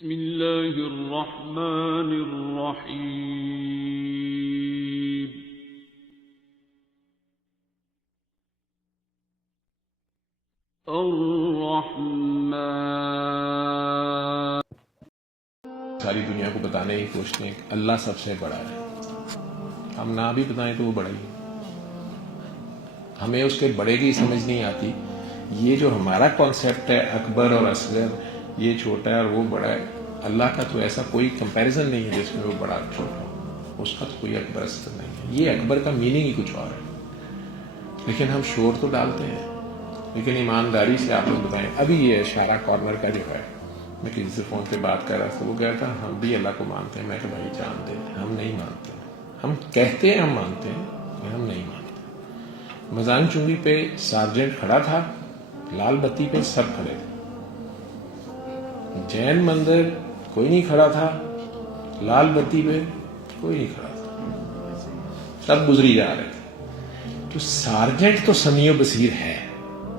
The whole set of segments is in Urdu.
بسم اللہ الرحمن الرحیم الرحمن. ساری دنیا کو بتانے کی کوشش ہیں کہ اللہ سب سے بڑا ہے. ہم نہ بھی بتائیں تو وہ بڑا ہی ہے. ہمیں اس کے بڑے کی سمجھ نہیں آتی. یہ جو ہمارا کانسیپٹ ہے اکبر اور اصغر، یہ چھوٹا ہے اور وہ بڑا ہے، اللہ کا تو ایسا کوئی کمپیریزن نہیں ہے جس میں وہ بڑا چھوٹا ہو. اس کا تو کوئی اکبر اصغر نہیں ہے. یہ اکبر کا میننگ ہی کچھ اور ہے. لیکن ہم شور تو ڈالتے ہیں. لیکن ایمانداری سے آپ لوگ بتائیں، ابھی یہ اشارہ کارنر کا جو ہے، میں کسی سے فون پہ بات کر رہا تھا، وہ کہتا ہم بھی اللہ کو مانتے ہیں. میں کہ بھائی جانتے ہیں، ہم نہیں مانتے. ہم کہتے ہیں ہم مانتے ہیں لیکن ہم نہیں مانتے. مزان چنگی پہ سارجنٹ کھڑا تھا، لال بتی پہ سب کھڑے تھے. جین مندر کوئی نہیں کھڑا تھا، لال بتی پہ کوئی نہیں کھڑا تھا، سب گزری جا رہے تھے. تو سارجنٹ تو سمیع و بصیر ہے.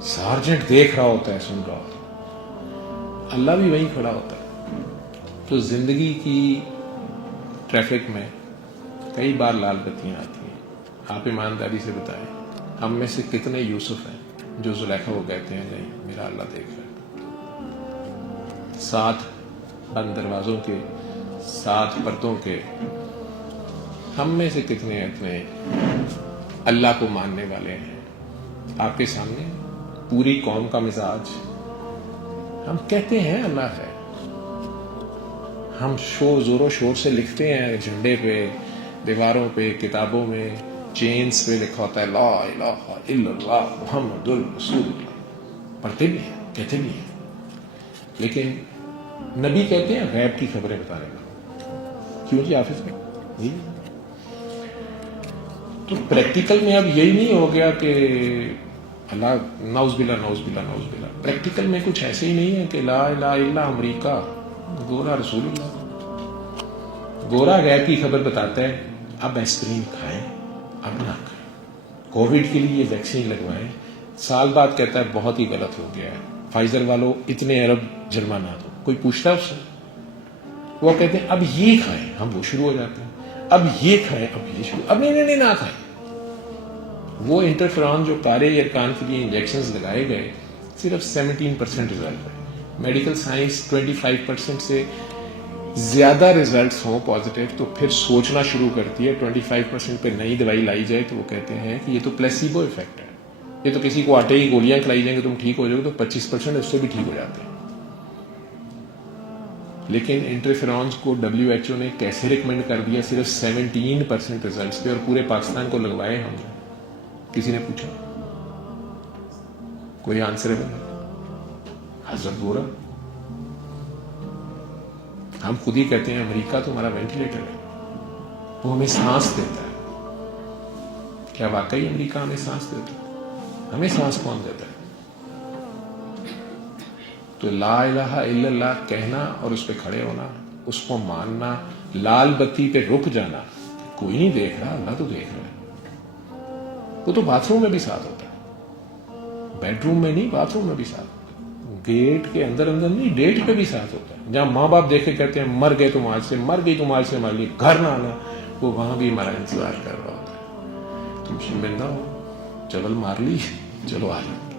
سارجنٹ دیکھ رہا ہوتا ہے، سن رہا ہوتا ہے. اللہ بھی وہیں کھڑا ہوتا ہے. تو زندگی کی ٹریفک میں کئی بار لال بتیاں آتی ہیں. آپ ایمانداری سے بتائیں، ہم میں سے کتنے یوسف ہیں جو زلیخا کو کہتے ہیں نہیں میرا اللہ دیکھ رہا ہے. 7 بند دروازوں کے، 7 پردوں کے، ہم میں سے کتنے اتنے اللہ کو ماننے والے ہیں؟ آپ کے سامنے پوری قوم کا مزاج. ہم کہتے ہیں اللہ ہے. ہم زور و شور سے لکھتے ہیں جھنڈے پہ، دیواروں پہ، کتابوں میں، چینز پہ لکھا ہوتا ہے لا الہ الا اللہ محمد الرسول اللہ. پڑھتے بھی ہیں، کہتے بھی ہیں. لیکن نبی کہتے ہیں غیب کی خبریں بتانے کا. کیوں جی حافظ میں جی؟ تو پریکٹیکل میں اب یہی نہیں ہو گیا کہ اللہ نعوذ باللہ نعوذ باللہ نعوذ باللہ. پریکٹیکل میں کچھ ایسے ہی نہیں ہے کہ لا الہ الا امریکہ گورا رسول اللہ. گورا غیب کی خبر بتاتا ہے اب آئس کریم کھائیں، اب نہ کھائیں. کووڈ کے لیے ویکسین لگوائیں. سال بعد کہتا ہے بہت ہی غلط ہو گیا ہے، فائزر والوں اتنے ارب جرمانہ دو. کوئی پوچھتا ہے اس سے؟ وہ کہتے ہیں اب یہ کھائیں، ہم وہ شروع ہو جاتے ہیں. اب یہ کھائیں، اب یہ شروع، اب نہیں نہ کھائیں. وہ انٹرفیرون جو پارے ارکان کے لیے انجیکشنز لگائے گئے، صرف 17% ریزلٹ ہے. میڈیکل سائنس 25% سے زیادہ ریزلٹس ہوں پازیٹیو تو پھر سوچنا شروع کرتی ہے. 25% پہ نئی دوائی لائی جائے تو وہ کہتے ہیں کہ یہ تو پلیسیبو افیکٹ ہے، یہ تو کسی کو آٹے کی گولیاں کھلائی جائیں گے تم ٹھیک ہو جاؤ گے، تو 25% اس سے بھی ٹھیک ہو جاتے ہیں. لیکن انٹرفیرونز کو WHO نے کیسے ریکمینڈ کر دیا صرف 17% ریزلٹس پہ، اور پورے پاکستان کو لگوائے ہم نے؟ کسی نے پوچھا؟ کوئی آنسر ہے؟ حضرت گورا. ہم خود ہی کہتے ہیں امریکہ تو ہمارا وینٹیلیٹر ہے، وہ ہمیں سانس دیتا ہے. کیا واقعی امریکہ ہمیں سانس دیتا ہے؟ ہمیں سانس کون دیتا ہے؟ تو لا الہ الا اللہ کہنا اور اس پہ کھڑے ہونا، اس کو ماننا، لال بتی پہ رک جانا. کوئی نہیں دیکھ رہا، اللہ تو دیکھ رہا ہے. وہ تو باتھ روم میں بھی ساتھ ہوتا ہے، بیڈ روم میں نہیں، باتھ روم میں بھی ساتھ ہوتا ہے. گیٹ کے اندر نہیں، ڈیٹ پہ بھی ساتھ ہوتا ہے. جہاں ماں باپ دیکھے کہتے ہیں مر گئے تم آج سے، مر گئی تم آج سے ہمارے لیے گھر نہ آنا، وہ وہاں بھی ہمارا انتظار کر رہا ہوتا ہے. تم شرمندہ ہو، چبل مار لی، چلو آ جاؤ.